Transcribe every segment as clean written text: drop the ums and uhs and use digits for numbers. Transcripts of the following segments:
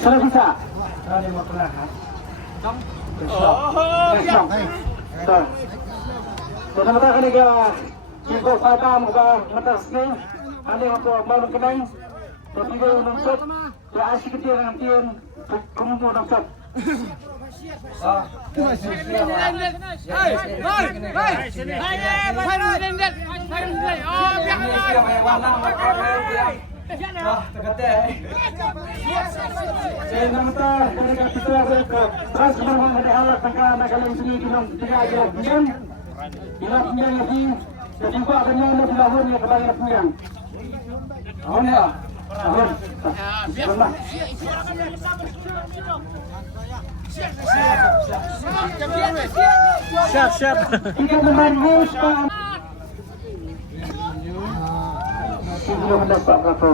Sudah bisa. Sudah mata kini ke kiko fatam ke matas ni. Ada untuk baru kenai. Tapi dia nuntut. Dia asyik dia nantian kumpul nuntut. Siap. Tiga menembus Pak. Sudah mendapat berapa?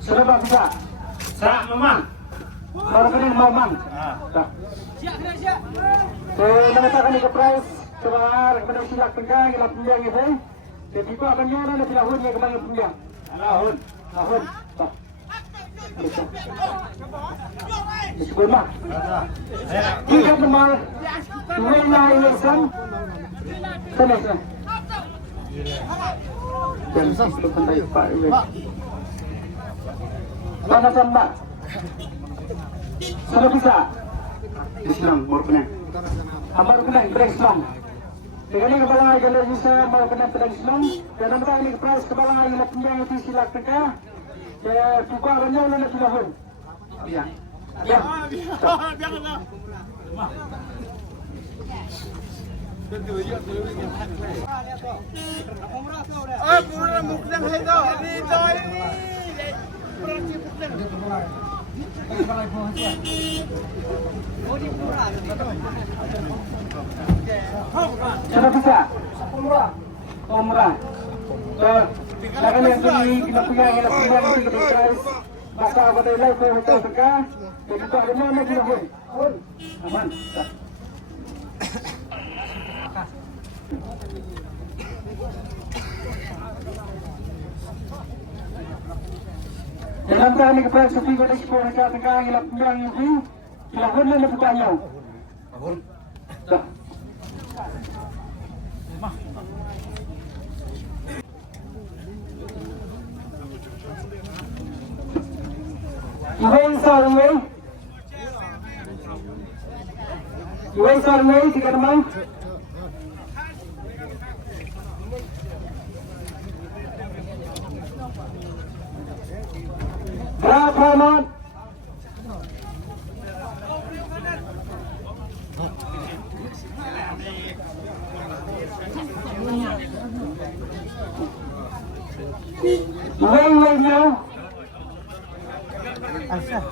Sudah Pak bisa? Sak memang. Baru kening mamang. Siap. Nama tak kami ke price. Sebentar kepada silap tengah gelap pinjang itu. Jadi Pak akan nyara nanti lahunnya kembali pinjang. Lahun. Disebut mak. Tiga teman. Dua ilasan. Sana. Jangan sampai pandai Pak ini. Mana Mbak? Sudah bisa. Islam baru kena. Baru kena break Islam. Dengan ini kepala air galer bisa baru kena break Islam. Dan nampak ini price kepala air nak pinjang itu silap tengah. Tukar banyak nak silahun. Ya. Biarlah. Pura mukdan hai to. Ini joy ni. Pura mukdan. Sudah bisa? Umrah. Lagan yang beli kita punya nanti kita guys. Masa pada live ke hotel tengah. Jadi tak ada mana kita pun. Aman. Dalam kali kepada sepi pada sekolah dekat tengah yang punya ini. Silahkan lah bertanya. Iwan Sarway, tiga teman. Rahmat. Weng. Asal.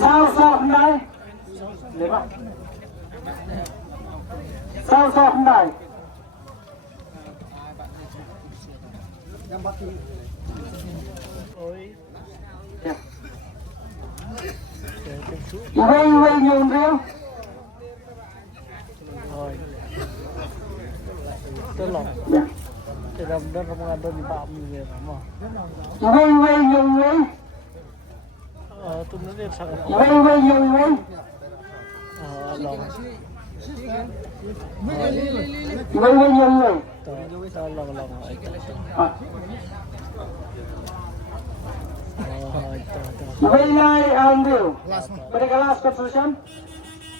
Sao này. Để bạn. Sao này. Weng nhung riêng. Tolong. Tidak benar mengatur di Pak Amir. Weng nhung. Itu nanti sangat. Weng nhung. Long. Weng nhung. Tolong. Weng lai ambil. Pada kelas keputusan.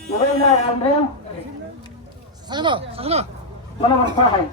Weng lai ambil. Sana. Mana berpakai?